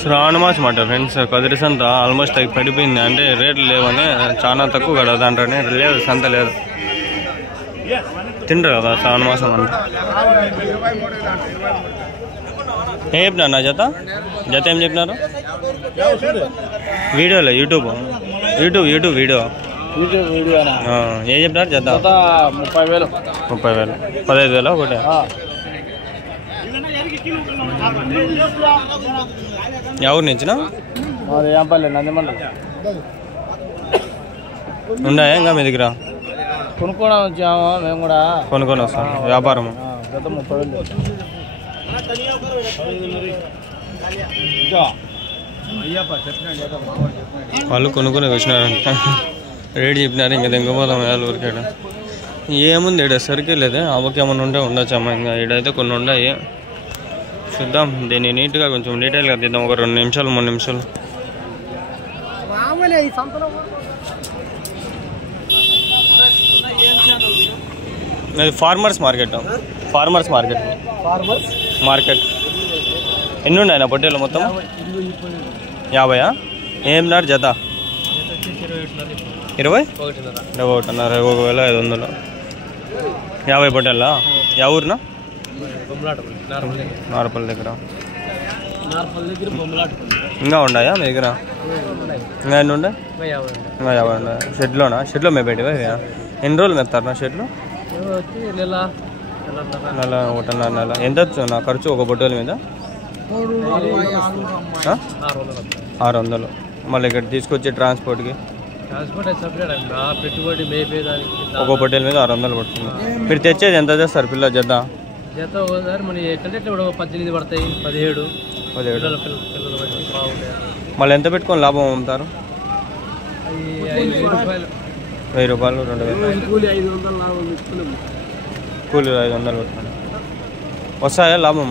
శ్రావణ మాసం అంట ఫ్రెండ్స్. కదిరి సంత ఆల్మోస్ట్ అవి పడిపోయింది, అంటే రేట్లు లేవని చాలా తక్కువ కదా దాంట్లోనే లేదు, సంత లేదు. తింటారు కదా శ్రావణ మాసం అంతా. ఏం చెప్పినారు నా జత ఏం చెప్పినారు వీడియోలో? యూట్యూబ్ వీడియో ఏం చెప్పినారు జత? 30,000. 15,000 ఒకటే. ఎవరు నుంచిన ఉన్నాయా ఇంకా మీ దగ్గర? కొనుక్కోవడం వచ్చాము మేము కూడా. కొనుక్కొని వస్తాం వ్యాపారం. గత 30,000. వాళ్ళు కొనుక్కొని వచ్చినారంట, రేట్ చెప్పినారు. ఇంకా దింగపోతాం ఊరికాడ. ఏముంది ఇక్కడ సరికే లేదు. అవ్వకి ఏమన్నా ఉంటే ఉండొచ్చమ్మా. ఇంకా ఇక్కడైతే కొన్ని ఉన్నాయి, చూద్దాం. దీన్ని నీట్గా కొంచెం డీటెయిల్గా తీద్దాం. ఒక 2 నిమిషాలు 3 నిమిషాలు. అది ఫార్మర్స్ మార్కెట్. ఎన్ని ఉన్నాయి నా పొట్టేలు మొత్తం? 50. ఏం నారు జత? 21,500. 21,500. 50 పొట్టేలా? యా ఊరినా? నార్పల్ దగ్గర. ఇంకా ఉన్నాయా మీ దగ్గర? ఇంకా ఎన్ని ఉండే? ఇంకా 50 ఉన్నాయి. షెడ్లో మేపేటివా? ఎన్ని రోజులు మేపుతారు నా షెడ్లో? నెల, 1.5 నెల. ఎంత నా ఖర్చు ఒక పొట్టేల మీద? 600. మళ్ళీ ఇక్కడ తీసుకొచ్చి ట్రాన్స్పోర్ట్కి పెట్టుబడి మేపేదానికి ఒక పొట్టేల మీద 600 పడుతుంది. మీరు తెచ్చేది ఎంత చేస్తారు పిల్ల జత? జత ఒకసారి మన ఎక్కడంటే 18 పడతాయి, 17. పిల్లలు బట్టి బాగుంటాయి. మళ్ళీ ఎంత పెట్టుకొని లాభం అమ్ముతారు? 1000 రూపాయలు, 2,000. కూలి 500. కూలి 500 పెట్టుకోండి. వస్తాయా లాభం?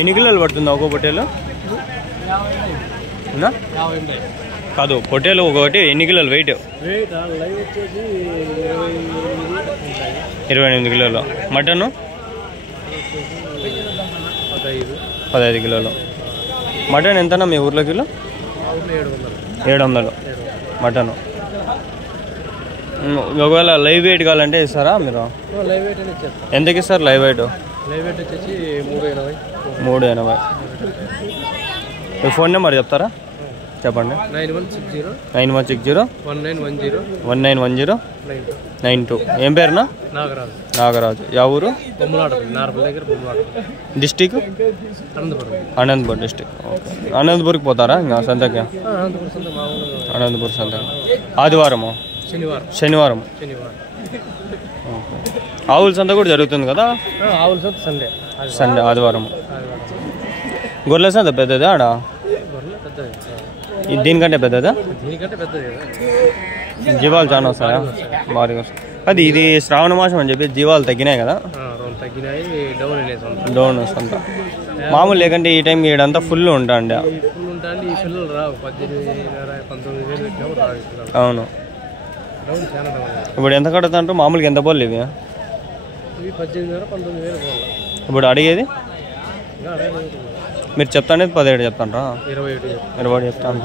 ఎన్ని కిలోలు పడుతుందా ఒక్కో పొట్టేలు? కాదు, పొట్టేలు ఒకటి ఎన్ని కిలోలు వెయిట్? 28 కిలోలు. మటను 15 కిలోలు. మటన్ ఎంతనా మీ ఊర్లో కిలో? 700 మటను. ఒకవేళ లైవ్ వెయిట్ కావాలంటే ఇస్తారా మీరు? ఎంతకి ఇస్తారు లైవ్ వెయిట్? వచ్చేసి 380. 380. మీ ఫోన్ నెంబర్ చెప్తారా? చెప్పండి. 9160 1910 92. ఏం పేరునా? నాగరాజు. యా ఊరు? డిస్టిక్? అనంతపురం డిస్టిక్. ఓకే. అనంతపురికి పోతారా ఇంకా సంతకి? అనంతపురం సంతకి ఆదివారము, శనివారం. ఓకే. ఆవుల సంత కూడా జరుగుతుంది కదా? ఆవుల సంత సండే ఆదివారం. గొర్రెల సంత పెద్దదా ఆడ? దీనికంటే పెద్దదా? జీవాలు చాలా వస్తాయా? భారీగా. అది ఇది శ్రావణ మాసం అని చెప్పి జీవాలు తగ్గినాయి కదా? డౌన్ సంత మామూలు. లేకంటే ఈ టైంకి ఈడంతా ఫుల్ ఉంటాండి. అవును. ఇప్పుడు ఎంత కడుతుంటారు మామూలుగా? ఎంత పోలు ఇవి? ఇప్పుడు అడిగేది మీరు చెప్తానే 17 చెప్తాండ్రా? 20 చెప్తాను.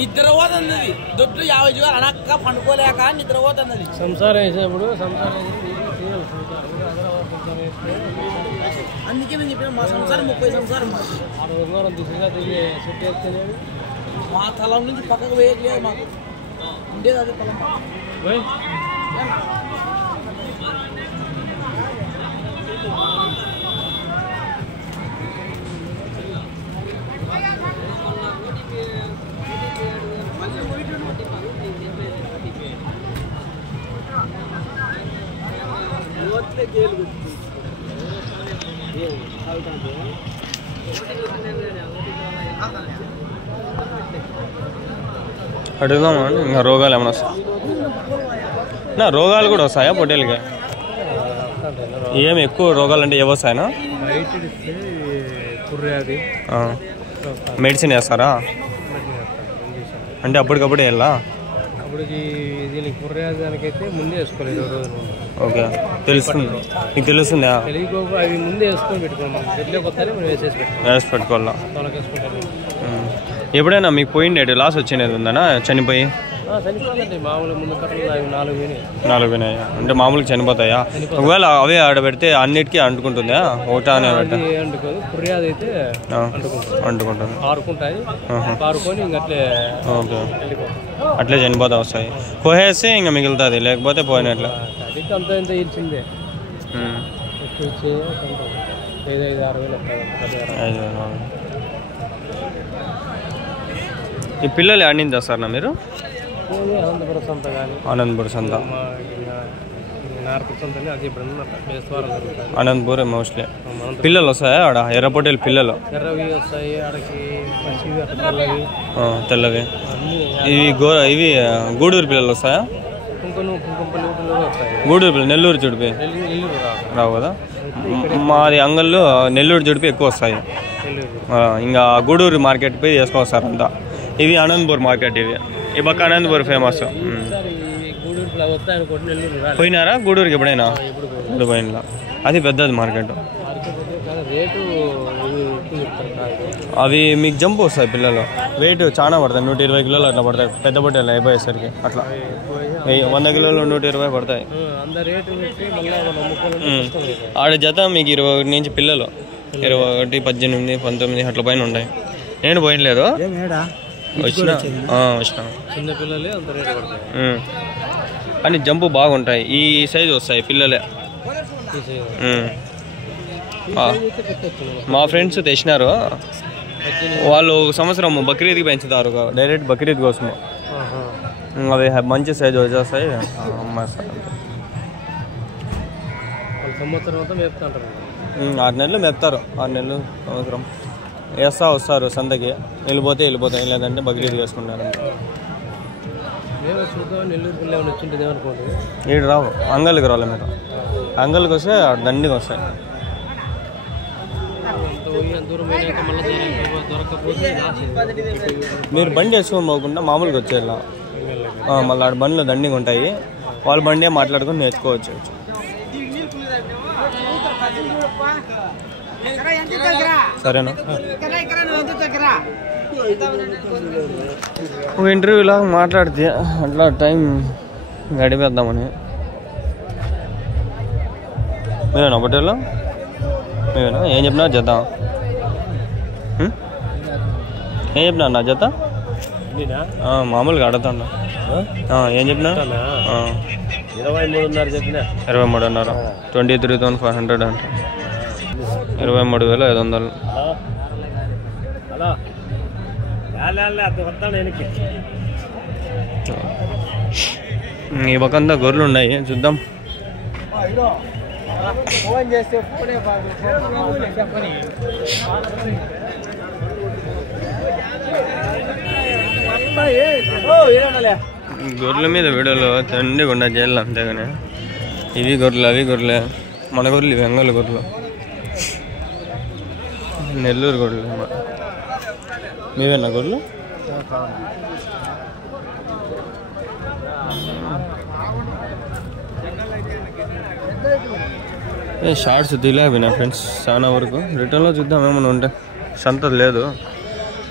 నిద్ర పోతున్నది దొడ్డు 50 జీవాలు అనక్క పండుకోలేక నిద్ర పోతున్నది. సంసారం వేసేప్పుడు అందుకే నేను చెప్పిన మా సంసారం 30 సంసారం మా తలం నుంచి పక్కకు వేయట్లేదు. మాకు ఉండేది అదే పొలం. అడుగుదామా ఇంకా రోగాలు ఏమైనా వస్తాయి నా రోగాలు కూడా వస్తాయా పొట్టేలకి ఏమి ఎక్కువ రోగాలు అంటే ఏవి వస్తాయనా మెడిసిన్ వేస్తారా అంటే అప్పటికప్పుడే వెళ్ళా అప్పటికి దీనికి కుర్రేదానికైతే ముందే వేసుకోలేదు ఓకే తెలుస్తుంది నీకు తెలుస్తుందా తెలియక అవి ముందే వేసుకొని పెట్టుకున్నాం తెలియక వస్తానే మనం వేసి పెట్టుకోవాలా తొలకేసుకుంటాను ఎప్పుడైనా మీకు పోయిండేటి లాస్ వచ్చినది ఉందనా చనిపోయి చనిపోతుందండి మామూలు ముందు కట్టలు అవి 4 వినాయి అంటే మామూలుగా చనిపోతాయా ఒకవేళ అవే ఆడ పెడితే అన్నిటికీ అంటుకుంటుందా ఒకటా అనే అంటుకోదు కుర్రేది అయితే అంటుకుంటుంది ఆరుకుంటాయి ఆరుకొని ఇంకట్లే ఓకే అట్లే చనిపోతా వస్తాయి కోసేస్తే ఇంకా మిగులుతుంది లేకపోతే పోయినట్లే అంత ఇంత ఇచ్చిందే ఎక్కువ ఇచ్చే 5,000-6,000 ఈ పిల్లలు ఆడింది చేస్తారన్నా మీరు అనంతపురం సంత కానీ అనంతపురం సంత అనంతపురం మోస్ట్లీ పిల్లలు వస్తాయా ఆడ ఎర్రపొట్టేలు పిల్లలు ఎర్రవి వస్తాయి ఆడకి తెల్లవి ఇవి గూడూరు పిల్లలు వస్తాయా గూడూరు పిల్లలు నెల్లూరు చుడిపి రావు కదా మాది అంగళ్ళు నెల్లూరు చుడిపి ఎక్కువ వస్తాయి ఇంకా గూడూరు మార్కెట్ పోయి తీసుకొస్తారు అంతా ఇవి అనంతపూర్ మార్కెట్ ఇవి ఈ పక్క అనంతపూర్ ఫేమస్ పోయినారా గూడూరుకి ఎప్పుడైనా ఇప్పుడు పోయినా అది పెద్దది మార్కెట్ అవి మీకు జంప్ వస్తాయి పిల్లలు వెయిట్ చాలా పడతాయి 120 కిలోలు అట్లా పడతాయి పెద్ద పొట్టేలు అయిపోయేసరికి అట్లా 100 కిలోలు 120 పడతాయి ఆడ జత మీకు 21 నుంచి పిల్లలు 21, 18, 19 అట్లా పైన ఉంటాయి నేను పోయినలేదు వచ్చిన చిన్న పిల్లలే అంత రేటు పడతాయి కానీ జంపు బాగుంటాయి ఈ సైజు వస్తాయి పిల్లలే మా ఫ్రెండ్స్ తెచ్చినారు వాళ్ళు సంవత్సరం బక్రీద్కి పెంచుతారు డైరెక్ట్ బక్రీద్ కోసము అవి మంచి సైజు వచ్చేస్తాయి అమ్మేస్తారు 6 నెలలు మెప్తారు 6 నెలలు సంవత్సరం వేస్తా వస్తారు సంతకి వెళ్ళిపోతాయి లేదంటే బక్రీద్ చేసుకుంటారు ఈడు రావు అంగల్కి రావాలి మీరు అంగల్కి వస్తే దండికి వస్తాయి మీరు బండి వేసుకొని పోకుండా మామూలుగా వచ్చేలా మళ్ళీ ఆడ బండ్లు దండిగా ఉంటాయి వాళ్ళ బండే మాట్లాడుకొని నేర్చుకోవచ్చు సరేనా ఒక ఇంటర్వ్యూలా మాట్లాడితే అట్లా టైం గడిపేద్దామని మీరేనా పటేలో మీరేనా ఏం చెప్పినా జత ఏం చెప్పినా నా జత మామూలుగా అడుగుతాను ఏం చెప్పినా 23.5 చెప్పినా 23.5 23,500 అంటే 23,500 ఈ పక్కంతా గొర్రెలు ఉన్నాయి చూద్దాం గొర్రెల మీద వీడియోలో తండ్రిగా ఉన్న జైల్లో అంతేగాని ఇవి గొర్రెలు అవి గొర్రెలే మన గొర్రెలు ఇవి అంగళ గొర్రెలు నెల్లూరు గొర్రెలు మీవేనా గొర్రెలు షార్ట్స్ తీలేకపోయినా ఫ్రెండ్స్ చాలా వరకు రిటర్న్లో చూద్దాం ఏమైనా ఉంటే సంతది లేదు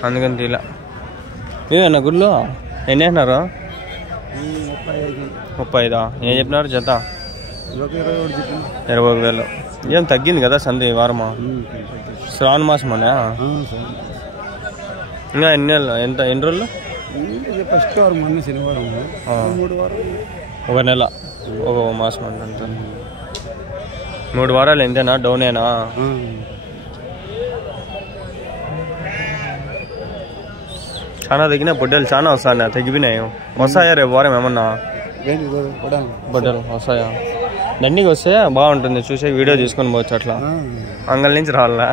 అందుకని తీలా మీవేనా గుళ్ళు ఎన్ని వేసినారు 35 ఏం చెప్పినారు జత 21,000 ఏం తగ్గింది కదా సంత ఈ వారమా శ్రావణ మాసం అనే ఇంకా ఎన్ని రోజులు ఫస్ట్ వారం అన్న శనివారం 3 వారం 1 నెల 1 మాసం అంటే 3 వారాలు ఎంతేనా డౌనేనా చాలా తగ్గిన బొడ్డలు చాలా వస్తాయి తగ్గిపోయినాయి వస్తాయా రేపు వారం ఏమన్నా బొడ్డలు వస్తాయా దండికి వస్తే బాగుంటుంది చూసే వీడియో తీసుకొని పోవచ్చు అట్లా అంగల్ నుంచి రావాలా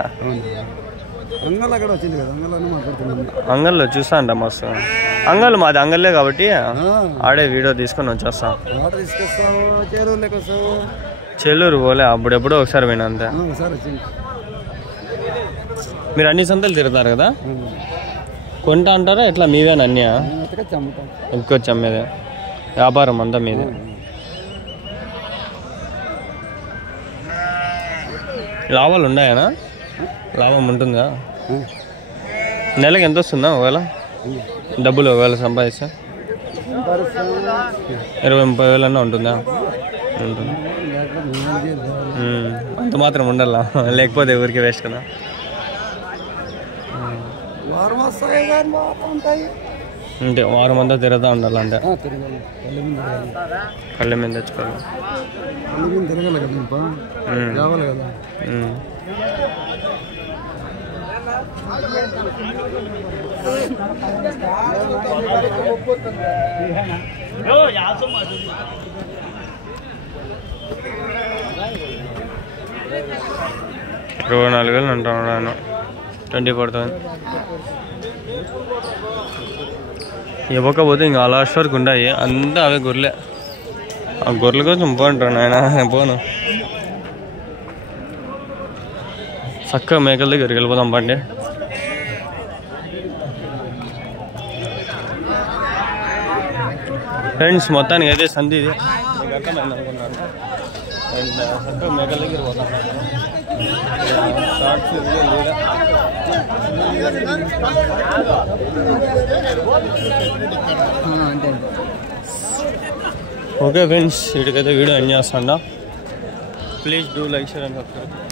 అంగల్ అక్కడ వచ్చింది కదా అంగల్లోనే మాట్లాడుతున్నాను అంగల్లో చూస్తా అంట మస్తు అంగల్ మాది అంగల్లే కాబట్టి ఆడే వీడియో తీసుకొని వచ్చేస్తా వాటర్ తీసుకొస్తావు చేరువు లేక వస్తావు చెల్లూరు పోలే అప్పుడెప్పుడో ఒకసారి పోయినా అంతే ఒకసారి వచ్చింది మీరు అన్ని సంతలు తిరుగుతారు కదా కొంటా అంటారా ఎట్లా మీవేనా అన్నీ ఎక్కువ అమ్మేదే వ్యాపారం అంతా మీదే లాభాలు ఉన్నాయనా లాభం ఉంటుందా నెలకి ఎంత వస్తుందా ఒకవేళ డబ్బులు ఒకవేళ సంపాదిస్తే 20-30 వేలు అన్నా ఉంటుందా ఉంటుంది అంత మాత్రం ఉండాలా లేకపోతే ఎవరికి వేస్ట్ కదా అంటే వారం అంతా తిరుగుతూ ఉండాలి అంటే కళ్ళ మీద తెచ్చుకోవాలి తిరగాలి కదా రావాలి కదా ఇరవై 4,000 అంటున్నాను 20 పడుతుంది ఇవ్వకపోతే ఇంకా లాస్ట్ వరకు ఉంటాయి అంతా అవే గొర్రెలే ఆ గొర్రెల కోసం పోంటాను ఆయన పోను చక్కగా మేకల దగ్గరికి వెళ్ళిపోదాం పండి ఫ్రెండ్స్ మొత్తానికి అయితే సంధి ఇది మీకు అర్థమైంది అనుకుంటాను అండ్ చక్కగా మేకల దగ్గర పోతాం షార్ట్స్ ఓకే ఫ్రెండ్స్ వీటికైతే వీడియో ఎండ్ చేస్తాను please do like share and subscribe